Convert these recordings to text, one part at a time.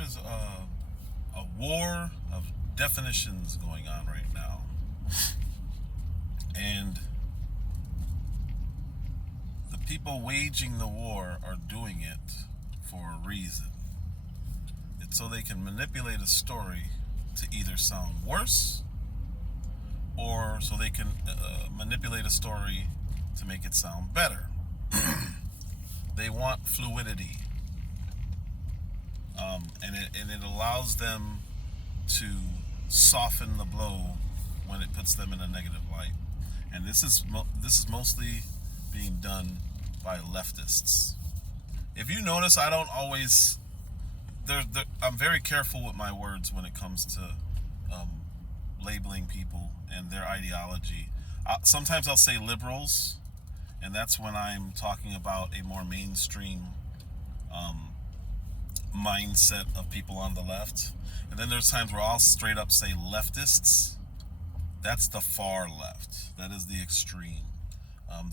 is a war of definitions going on right now. And the people waging the war are doing it for a reason. It's so they can manipulate a story to either sound worse, or so they can manipulate a story to make it sound better. They want fluidity. And it allows them to soften the blow when it puts them in a negative light. And this is mostly being done by leftists. If you notice, I don't always... I'm very careful with my words when it comes to labeling people and their ideology. Sometimes I'll say liberals, and that's when I'm talking about a more mainstream mindset of people on the left. And then there's times where I'll straight up say leftists. That's the far left. That is the extreme.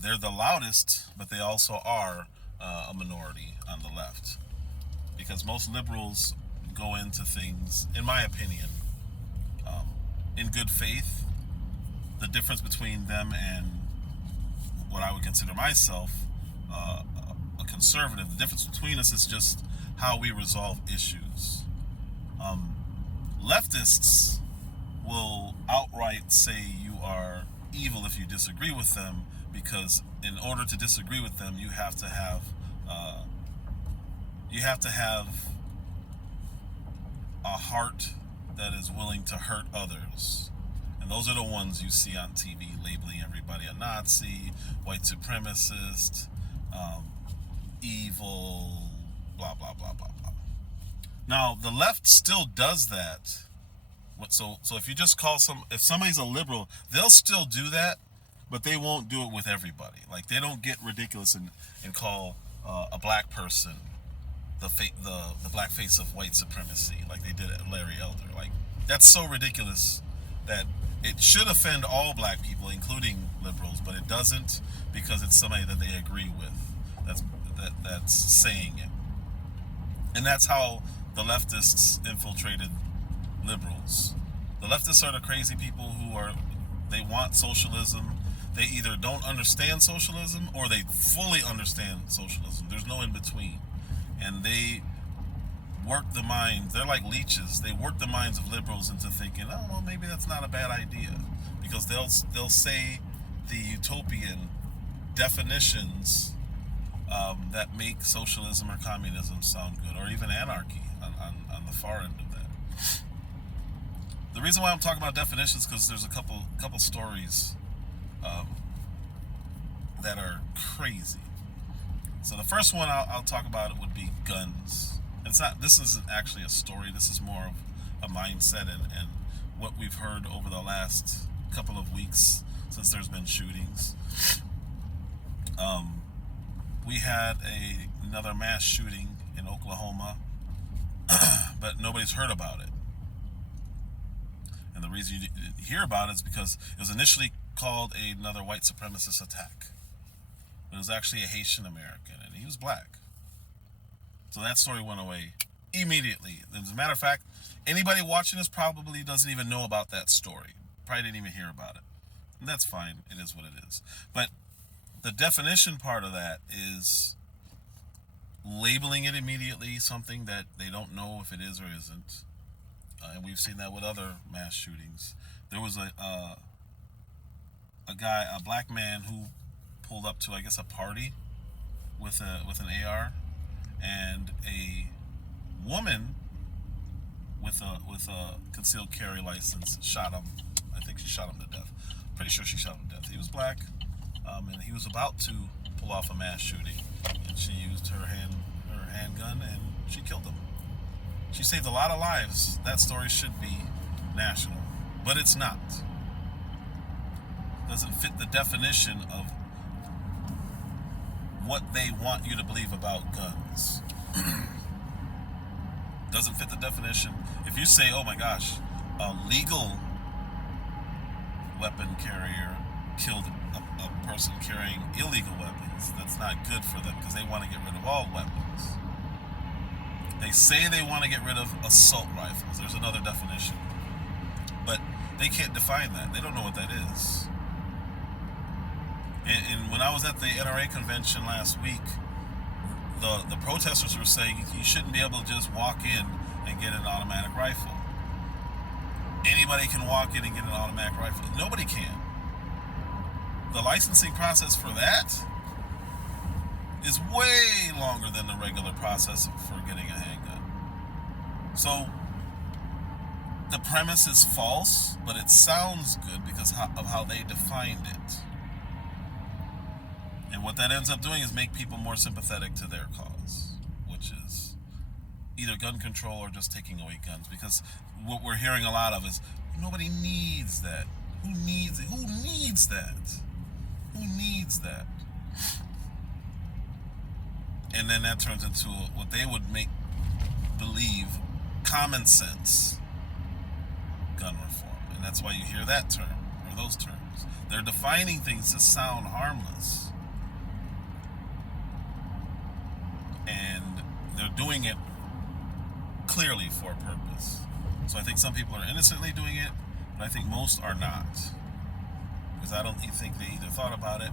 They're the loudest, but they also are a minority on the left. Because most liberals go into things, in my opinion, in good faith. The difference between them and what I would consider myself a conservative, the difference between us is just how we resolve issues. Leftists will outright say you are evil if you disagree with them, because in order to disagree with them, you have to have a heart that is willing to hurt others. And those are the ones you see on TV labeling everybody a Nazi, white supremacist, evil, blah, blah, blah, blah, blah. Now, the left still does that. So if you just if somebody's a liberal, they'll still do that, but they won't do it with everybody. Like, they don't get ridiculous and call a black person the black face of white supremacy, like they did at Larry Elder. Like, that's so ridiculous that it should offend all black people, including liberals, but it doesn't, because it's somebody that they agree with that's saying it. And that's how the leftists infiltrated liberals. The leftists are the crazy people they want socialism. They either don't understand socialism or they fully understand socialism. There's no in between. And they work the minds, they're like leeches. They work the minds of liberals into thinking, oh, well, maybe that's not a bad idea. Because they'll say the utopian definitions that make socialism or communism sound good, or even anarchy on the far end of that. The reason why I'm talking about definitions is because there's a couple stories that are crazy. So the first one I'll talk about would be guns. This isn't actually a story. This is more of a mindset and what we've heard over the last couple of weeks since there's been shootings. We had another mass shooting in Oklahoma, but nobody's heard about it. And the reason you didn't hear about it is because it was initially called another white supremacist attack. It was actually a Haitian American, and he was black. So that story went away immediately. As a matter of fact, anybody watching this probably doesn't even know about that story. Probably didn't even hear about it. And that's fine. It is what it is. But the definition part of that is labeling it immediately something that they don't know if it is or isn't. And we've seen that with other mass shootings. There was a black man who pulled up to, I guess, a party with an AR, and a woman with a concealed carry license shot him. I think she shot him to death. Pretty sure she shot him to death. He was black, and he was about to pull off a mass shooting, and she used her handgun and she killed him. She saved a lot of lives. That story should be national, but it's not. It doesn't fit the definition of what they want you to believe about guns. Doesn't fit the definition. If you say, oh my gosh, a legal weapon carrier killed a person carrying illegal weapons, that's not good for them, because they want to get rid of all weapons. They say they want to get rid of assault rifles. There's another definition. But they can't define that. They don't know what that is. And when I was at the NRA convention last week, the protesters were saying you shouldn't be able to just walk in and get an automatic rifle. Anybody can walk in and get an automatic rifle. Nobody can. The licensing process for that is way longer than the regular process for getting a handgun. So the premise is false, but it sounds good because of how they defined it. And what that ends up doing is make people more sympathetic to their cause, which is either gun control or just taking away guns. Because what we're hearing a lot of is, nobody needs that. Who needs it? Who needs that? Who needs that? And then that turns into what they would make believe common sense gun reform. And that's why you hear that term, or those terms. They're defining things to sound harmless. And they're doing it clearly for a purpose. So I think some people are innocently doing it, but I think most are not. Because I don't think they either thought about it,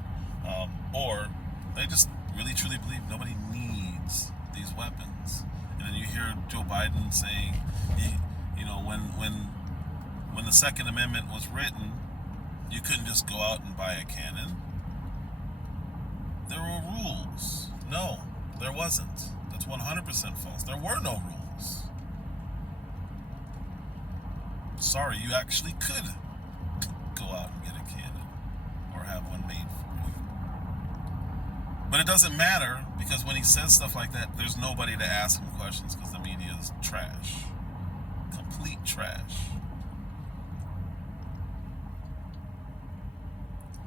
or they just really truly believe nobody needs these weapons. And then you hear Joe Biden saying, when the Second Amendment was written, you couldn't just go out and buy a cannon. There were rules. No, there wasn't. That's 100% false. There were no rules. Sorry, you actually could go out and get a cannon or have one made for you. But it doesn't matter, because when he says stuff like that, there's nobody to ask him questions because the media is trash. Complete trash.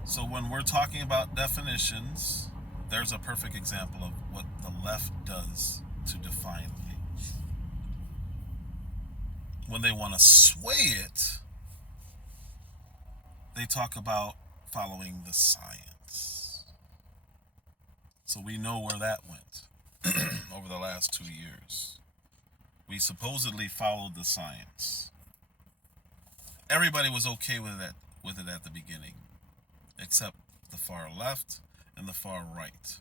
So when we're talking about definitions, there's a perfect example of what the left does to define things. When they want to sway it, they talk about following the science. So we know where that went over the last 2 years. We supposedly followed the science. Everybody was okay with it at the beginning, except the far left and the far right.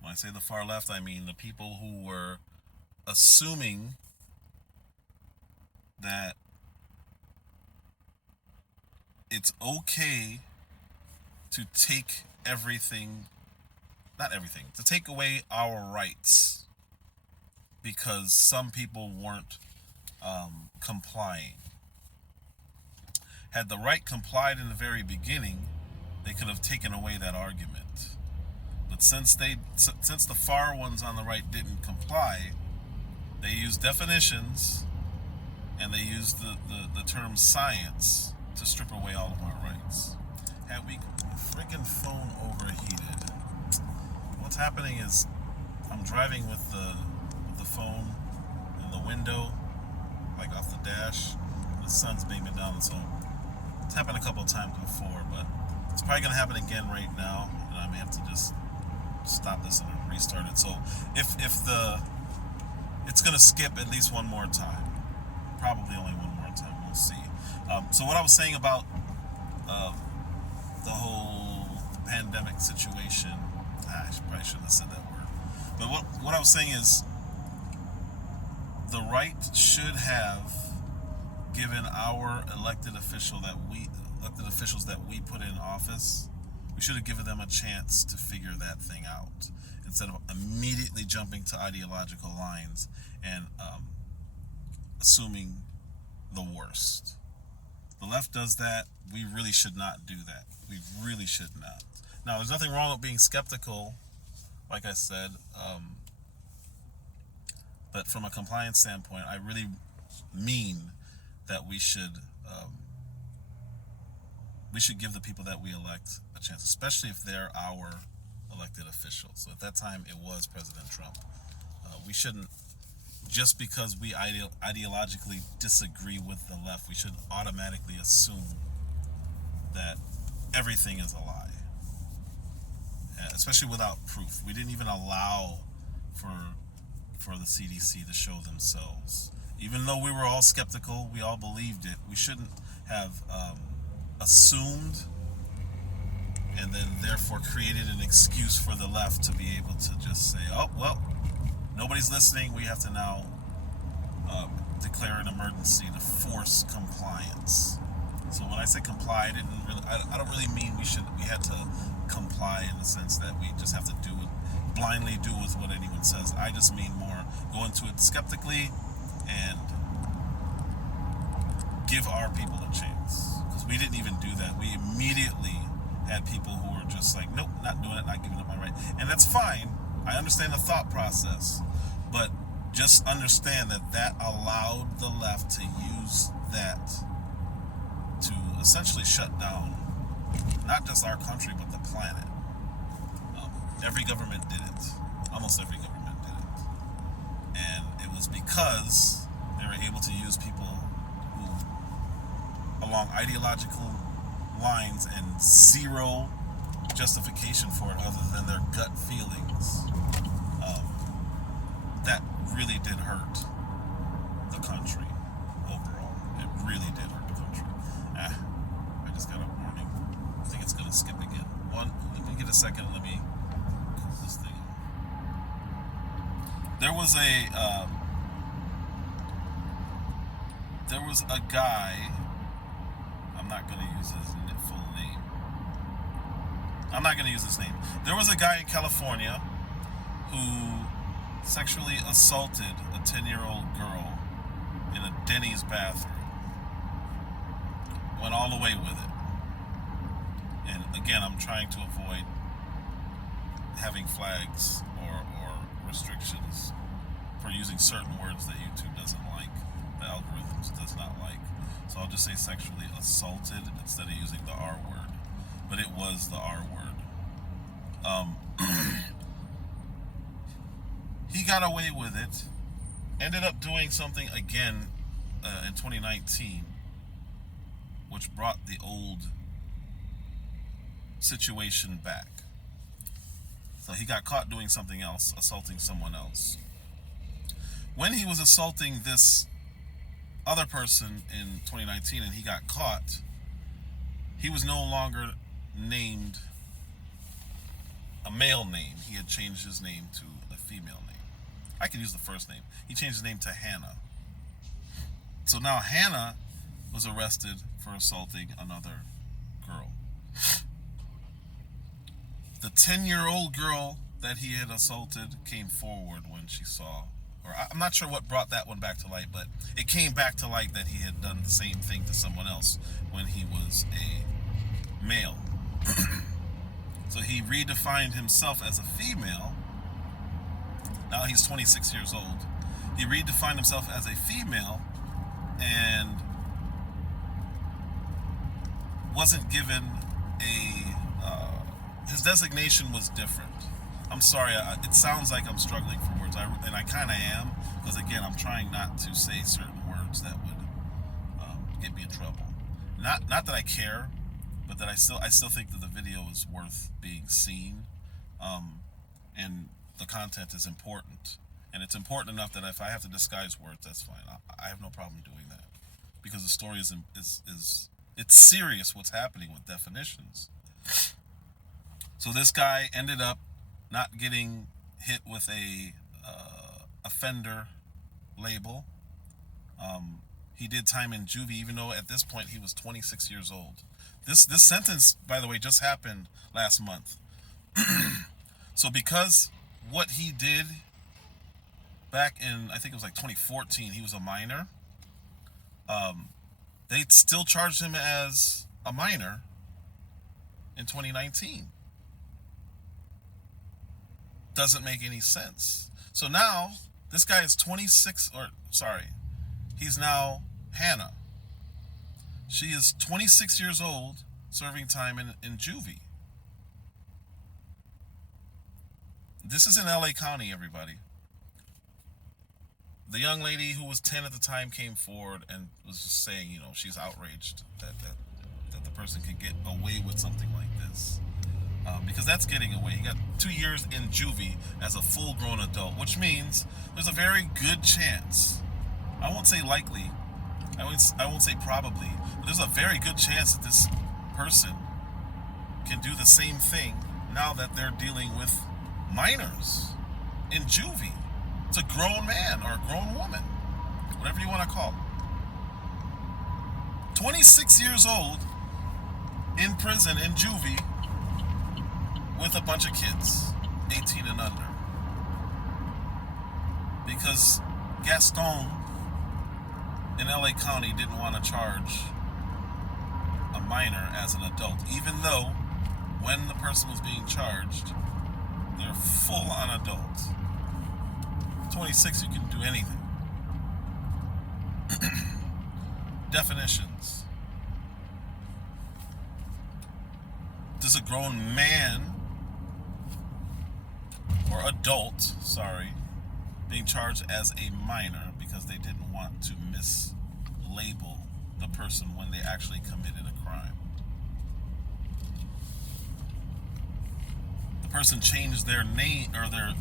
When I say the far left, I mean the people who were assuming that it's okay to take everything, not everything, to take away our rights because some people weren't complying. Had the right complied in the very beginning, they could have taken away that argument. But since the far ones on the right didn't comply, they used definitions and they used the term science to strip away all of our rights. Had we freaking phone overheated. What's happening is I'm driving with the phone in the window, like off the dash. The sun's beaming down, so it's happened a couple of times before, but it's probably going to happen again right now, and I may have to just stop this and restart it. So if it's going to skip at least one more time, probably only one more time, we'll see. So what I was saying about the whole pandemic situation, I probably shouldn't have said that word, but what I was saying is the right should have given our elected officials that we put in office, we should have given them a chance to figure that thing out instead of immediately jumping to ideological lines and assuming the worst. The left does that. We really should not do that. We really should not. Now, there's nothing wrong with being skeptical, like I said, but from a compliance standpoint, I really mean that we should give the people that we elect a chance, especially if they're our elected officials. So at that time, it was President Trump. We shouldn't, just because we ideologically disagree with the left, we should automatically assume that everything is a lie, especially without proof. We didn't even allow for for the CDC to show themselves. Even though we were all skeptical, we all believed it. We shouldn't have assumed and then therefore created an excuse for the left to be able to just say, oh, well, nobody's listening. We have to now declare an emergency to force compliance. So when I say comply, I don't really mean we had to comply in the sense that we just have to blindly do with what anyone says. I just mean more go into it skeptically and give our people a chance. Because we didn't even do that. We immediately had people who were just like, nope, not doing it, not giving up my right. And that's fine. I understand the thought process. But just understand that allowed the left to use that to essentially shut down not just our country, but the planet. Every government did it. Almost every government did it. And it was because they were able to use people who, along ideological lines and zero justification for it other than their gut feelings, that really did hurt the country overall. It really did hurt the country. I just got a warning. I think it's going to skip again. Let me get a second. Let me close this thing. There was a guy. I'm not going to use his full name. I'm not going to use his name. There was a guy in California who sexually assaulted a 10-year-old girl in a Denny's bathroom. Went all the way with it. And again, I'm trying to avoid having flags or restrictions for using certain words that YouTube doesn't like, the algorithms does not like. So I'll just say sexually assaulted instead of using the R word. But it was the R word. He got away with it. Ended up doing something again in 2019, which brought the old situation back. So he got caught doing something else, assaulting someone else. When he was assaulting this other person in 2019 and he got caught, he was no longer named a male name. He had changed his name to a female name. I could use the first name. He changed his name to Hannah. So now Hannah was arrested for assaulting another girl. The 10-year-old girl that he had assaulted came forward when she saw, or I'm not sure what brought that one back to light, but it came back to light that he had done the same thing to someone else when he was a male. So he redefined himself as a female. Now he's 26 years old. He redefined himself as a female and wasn't given his designation was different. I'm sorry, it sounds like I'm struggling for words, and I kind of am, because again, I'm trying not to say certain words that would get me in trouble. Not that I care, but that I still think that the video is worth being seen, and the content is important, and it's important enough that if I have to disguise words, that's fine. I have no problem doing that, because the story is it's serious what's happening with definitions. So this guy ended up not getting hit with a offender label. He did time in juvie, even though at this point he was 26 years old. This sentence, by the way, just happened last month. So because what he did back in, I think it was like 2014, he was a minor. They still charged him as a minor in 2019. Doesn't make any sense. So now this guy is 26, he's now Hannah. She is 26 years old, serving time in juvie. This is in LA County, everybody. The young lady who was 10 at the time came forward and was just saying, she's outraged that the person could get away with something like this. Because that's getting away. He got 2 years in juvie as a full-grown adult, which means there's a very good chance, I won't say likely, I won't say probably, but there's a very good chance that this person can do the same thing now that they're dealing with minors in juvie. It's a grown man or a grown woman, whatever you want to call it. 26 years old, in prison, in juvie, with a bunch of kids, 18 and under. Because Gaston in LA County didn't want to charge a minor as an adult, even though when the person was being charged, they're full-on adults. 26, you can do anything. Definitions. Does a grown man or adult, being charged as a minor because they didn't want to mislabel the person when they actually committed a crime? The person changed their name or their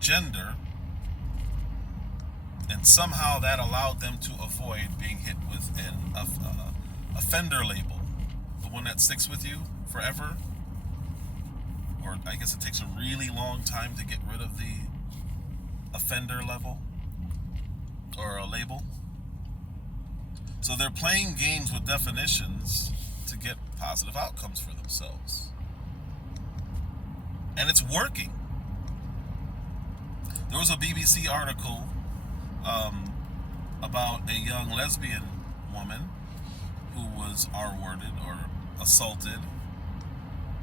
gender, and somehow that allowed them to avoid being hit with an offender label, the one that sticks with you forever. Or I guess it takes a really long time to get rid of the offender level or a label. So they're playing games with definitions to get positive outcomes for themselves. And it's working. There was a BBC article about a young lesbian woman who was R-worded or assaulted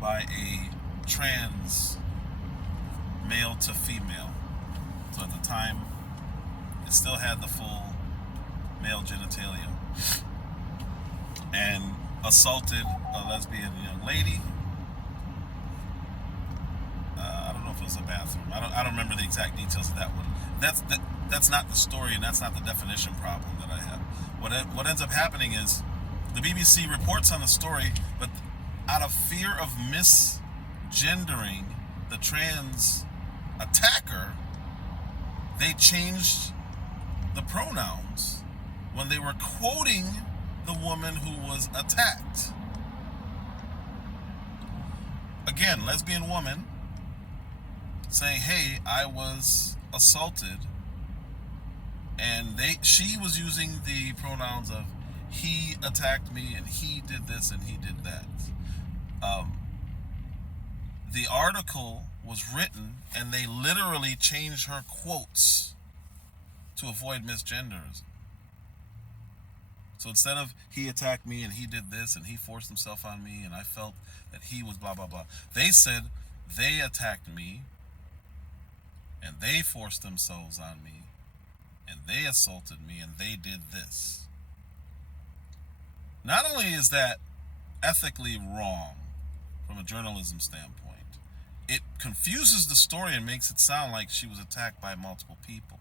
by a trans male to female. So at the time, it still had the full male genitalia, and assaulted a lesbian young lady. I don't know if it was a bathroom. I don't remember the exact details of that one. That's not the story, and that's not the definition problem that I have. What ends up happening is the BBC reports on the story, but out of fear of misgendering the trans attacker, they changed the pronouns when they were quoting the woman who was attacked. Again, lesbian woman saying, "Hey, I was assaulted," and she was using the pronouns of "he attacked me" and "he did this" and "he did that." The article was written, and they literally changed her quotes to avoid misgenderism. So instead of "he attacked me and he did this and he forced himself on me and I felt that he was blah blah blah," they said "they attacked me and they forced themselves on me and they assaulted me and they did this." Not only is that ethically wrong from a journalism standpoint, it confuses the story and makes it sound like she was attacked by multiple people.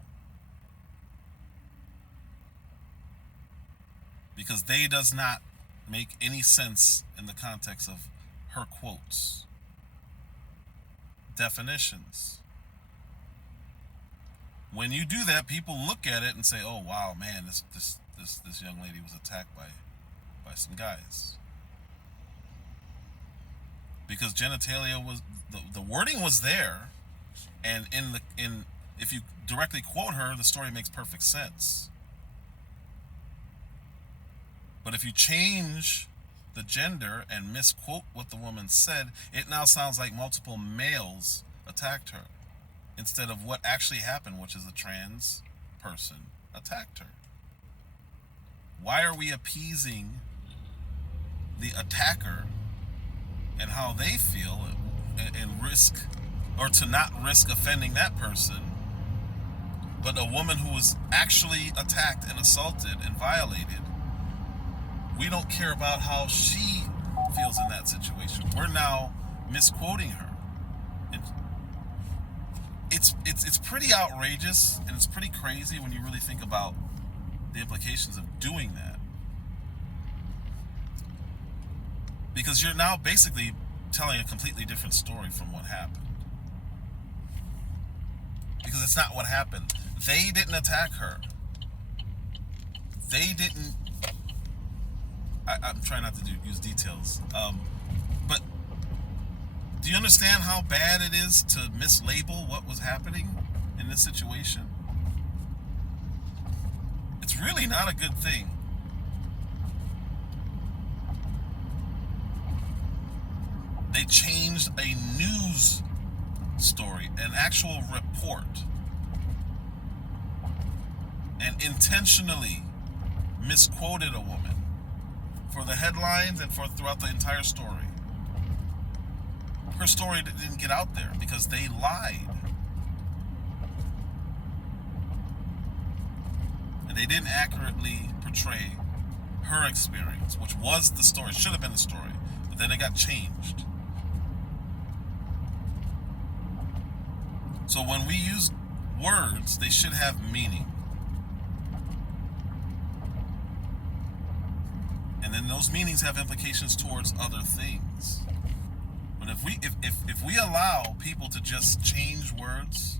Because they does not make any sense in the context of her quotes. Definitions. When you do that, people look at it and say, "Oh wow, man, this young lady was attacked by some guys." Because genitalia was the wording was there, and if you directly quote her, the story makes perfect sense. But if you change the gender and misquote what the woman said, it now sounds like multiple males attacked her instead of what actually happened, which is a trans person attacked her. Why are we appeasing the attacker and how they feel and risk, or to not risk offending that person, but a woman who was actually attacked and assaulted and violated, we don't care about how she feels in that situation. We're now misquoting her. And it's pretty outrageous, and it's pretty crazy when you really think about the implications of doing that. Because you're now basically telling a completely different story from what happened. Because it's not what happened. They didn't attack her. They didn't. I'm trying not to use details. But do you understand how bad it is to mislabel what was happening in this situation? It's really not a good thing. They changed a news story, an actual report, and intentionally misquoted a woman for the headlines and for throughout the entire story. Her story didn't get out there because they lied. And they didn't accurately portray her experience, which was the story, should have been the story, but then it got changed. So when we use words, they should have meaning. And then those meanings have implications towards other things. But if we allow people to just change words,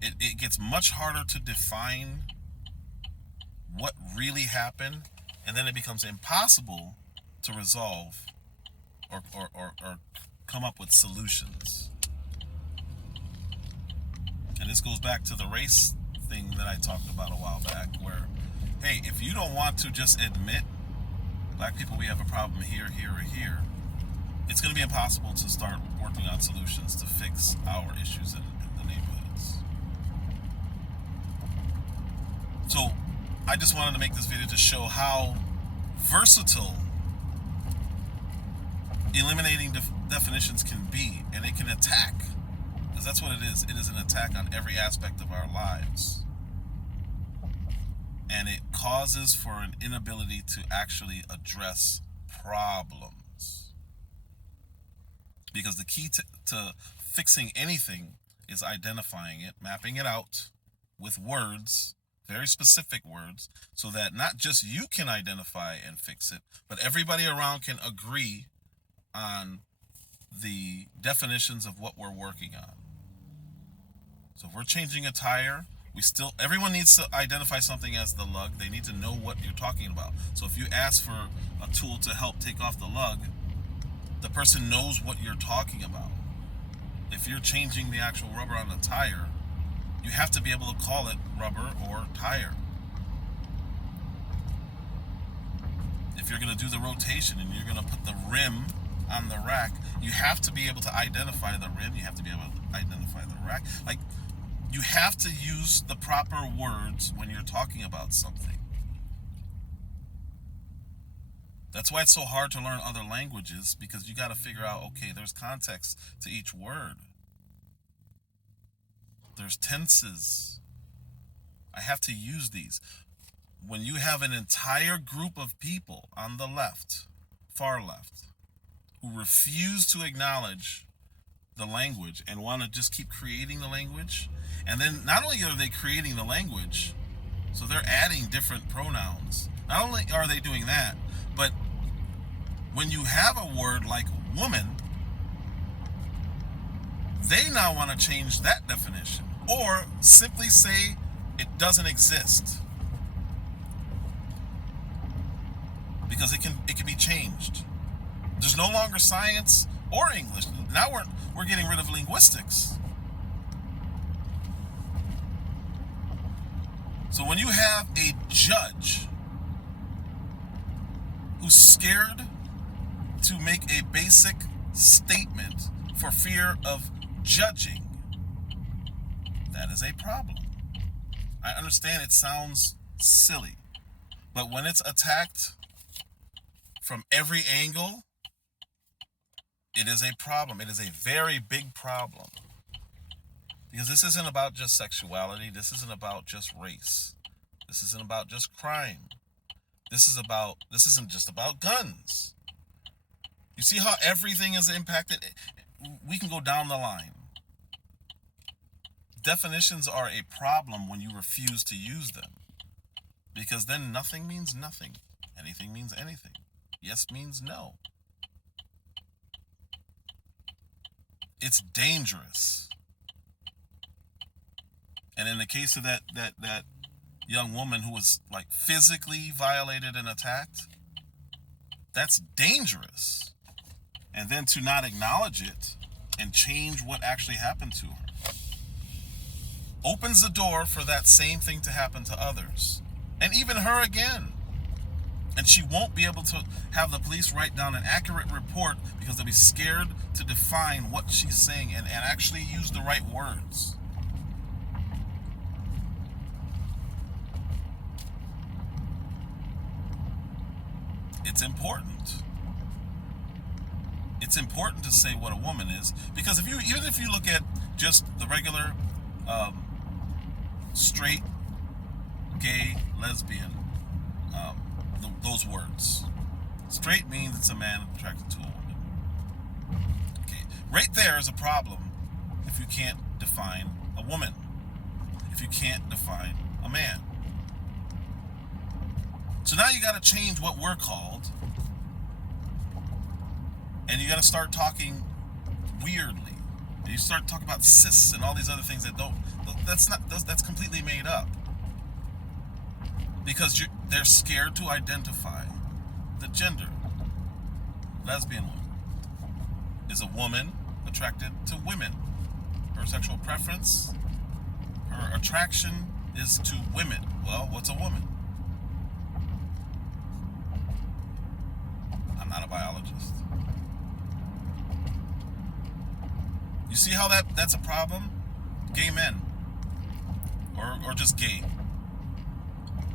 it gets much harder to define what really happened, and then it becomes impossible to resolve or come up with solutions. And this goes back to the race thing that I talked about a while back, where, hey, if you don't want to just admit, black people, we have a problem here, here, or here, it's going to be impossible to start working on solutions to fix our issues in the neighborhoods. So I just wanted to make this video to show how versatile eliminating definitions can be, and it can attack, because that's what it is. It is an attack on every aspect of our lives. And it causes for an inability to actually address problems. Because the key to fixing anything is identifying it, mapping it out with words, very specific words, so that not just you can identify and fix it, but everybody around can agree on the definitions of what we're working on. So if we're changing a tire, everyone needs to identify something as the lug. They need to know what you're talking about. So if you ask for a tool to help take off the lug, the person knows what you're talking about. If you're changing the actual rubber on the tire, you have to be able to call it rubber or tire. If you're going to do the rotation and you're going to put the rim on the rack, you have to be able to identify the rim. You have to be able to identify the rack. Like, you have to use the proper words when you're talking about something. That's why it's so hard to learn other languages, because you got to figure out, okay, there's context to each word. There's tenses. I have to use these. When you have an entire group of people on the left, far left, who refuse to acknowledge the language and want to just keep creating the language, and then not only are they creating the language, so they're adding different pronouns. Not only are they doing that, but when you have a word like woman, they now want to change that definition, or simply say it doesn't exist, because it can be changed. There's no longer science or English. Now we're getting rid of linguistics. So when you have a judge who's scared to make a basic statement for fear of judging, that is a problem. I understand it sounds silly, but when it's attacked from every angle, it is a problem. It is a very big problem. Because this isn't about just sexuality. This isn't about just race. This isn't about just crime. This isn't just about guns. You see how everything is impacted? We can go down the line. Definitions are a problem when you refuse to use them. Because then nothing means nothing. Anything means anything. Yes means no. It's dangerous. And in the case of that young woman who was like physically violated and attacked, that's dangerous. And then to not acknowledge it and change what actually happened to her opens the door for that same thing to happen to others. And even her again. And she won't be able to have the police write down an accurate report because they'll be scared to define what she's saying and actually use the right words. It's important. It's important to say what a woman is, because even if you look at just the regular straight, gay, lesbian, those words. Straight means it's a man attracted to a woman. Okay, right there is a problem if you can't define a woman, if you can't define a man. So now you got to change what we're called, and you got to start talking weirdly. And you start talking about cis and all these other things that's completely made up. Because they're scared to identify the gender. Lesbian woman is a woman attracted to women. Her sexual preference, her attraction is to women. Well, what's a woman? I'm not a biologist. You see how that's a problem? Gay men. Or just gay.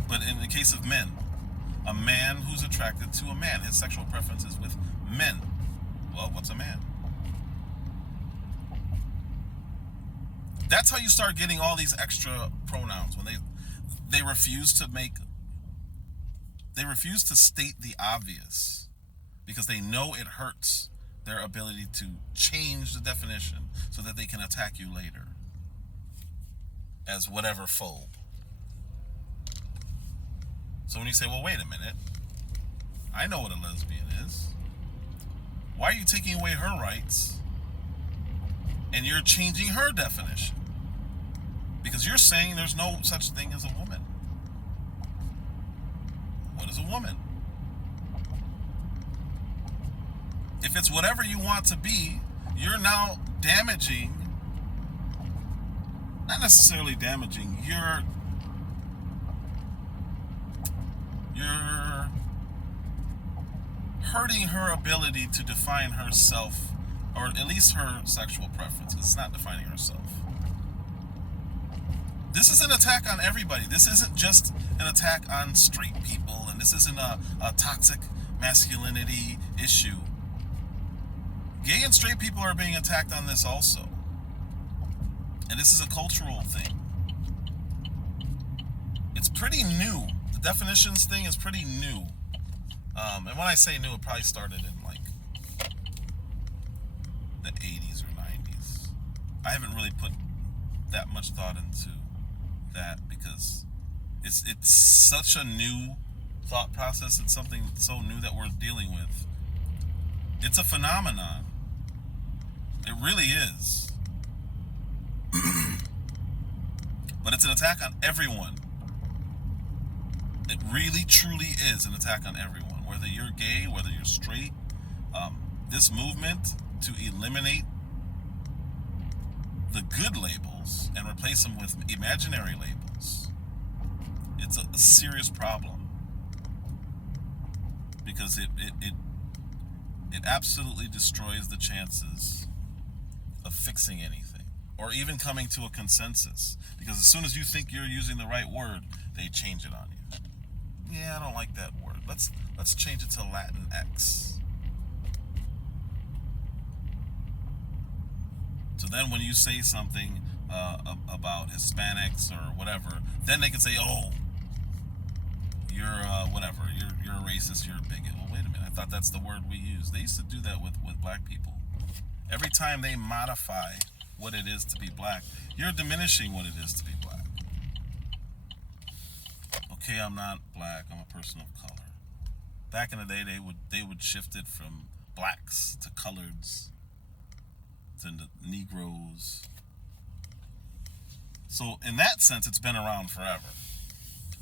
But in the case of men, a man who's attracted to a man, his sexual preference is with men. Well, what's a man? That's how you start getting all these extra pronouns when they refuse to state the obvious because they know it hurts their ability to change the definition so that they can attack you later as whatever phobe. So when you say, well, wait a minute, I know what a lesbian is. Why are you taking away her rights and you're changing her definition? Because you're saying there's no such thing as a woman. What is a woman? If it's whatever you want to be, you're now damaging, not necessarily damaging, you're hurting her ability to define herself, or at least her sexual preference. It's not defining herself. This is an attack on everybody. This isn't just an attack on straight people, and this isn't a toxic masculinity issue. Gay and straight people are being attacked on this also. And this is a cultural thing. It's pretty new. The definitions thing is pretty new. And when I say new, it probably started in like the 80s or 90s. I haven't really put that much thought into that because it's such a new thought process. It's something so new that we're dealing with. It's a phenomenon. It really is. But it's an attack on everyone. It really, truly is an attack on everyone. Whether you're gay, whether you're straight, this movement to eliminate the good labels and replace them with imaginary labels, it's a serious problem. Because it absolutely destroys the chances of fixing anything or even coming to a consensus. Because as soon as you think you're using the right word, they change it on you. Yeah, I don't like that word. Let's change it to Latin X. So then when you say something about Hispanics or whatever, then they can say, oh, you're whatever, you're a racist, you're a bigot. Well, wait a minute, I thought that's the word we use. They used to do that with black people. Every time they modify what it is to be black, you're diminishing what it is to be black. Okay, I'm not black, I'm a person of color. Back in the day, they would shift it from blacks to coloreds to Negroes. So in that sense, it's been around forever.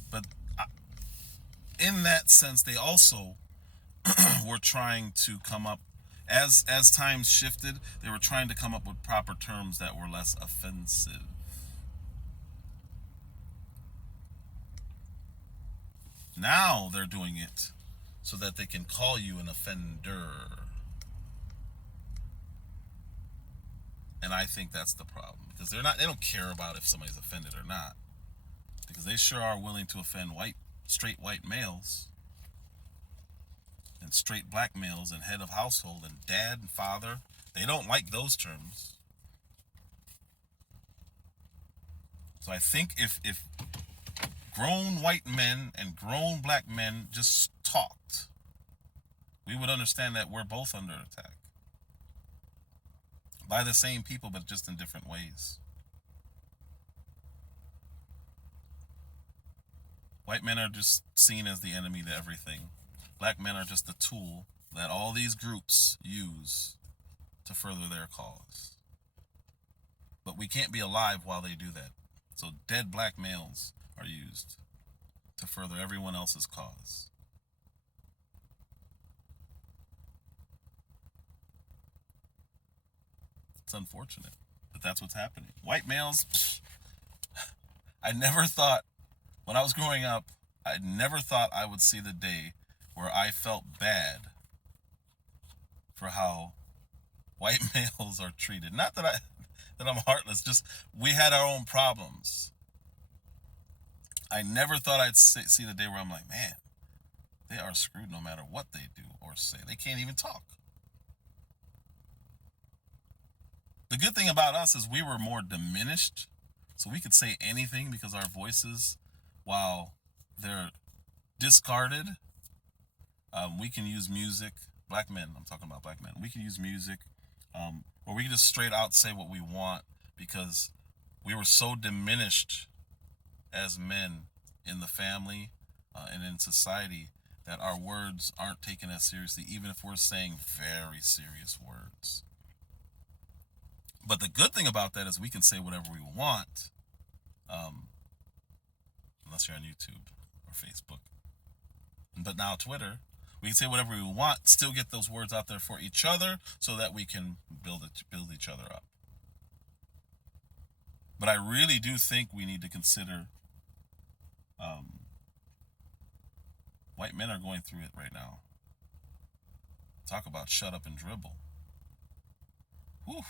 But in that sense, they also were trying to come up, as times shifted, they were trying to come up with proper terms that were less offensive. Now they're doing it so that they can call you an offender. And I think that's the problem, because they don't care about if somebody's offended or not, because they sure are willing to offend straight white males and straight black males and head of household and dad and father. They don't like those terms. So I think if grown white men and grown black men just talked, we would understand that we're both under attack by the same people, but just in different ways. White men are just seen as the enemy to everything. Black men are just a tool that all these groups use to further their cause. But we can't be alive while they do that. So dead black males are used to further everyone else's cause. It's unfortunate, but that's what's happening. White males, I never thought, when I was growing up, I never thought I would see the day where I felt bad for how white males are treated. Not that I'm heartless, just we had our own problems. I never thought I'd see the day where I'm like, man, they are screwed no matter what they do or say. They can't even talk. The good thing about us is we were more diminished, so we could say anything because our voices, while they're discarded, we can use music. Black men, I'm talking about black men. We can use music, or we can just straight out say what we want, because we were so diminished as men in the family and in society that our words aren't taken as seriously, even if we're saying very serious words. But the good thing about that is we can say whatever we want, unless you're on YouTube or Facebook. But now Twitter, we can say whatever we want, still get those words out there for each other so that we can build each other up. But I really do think we need to consider, white men are going through it right now. Talk about shut up and dribble. Whew.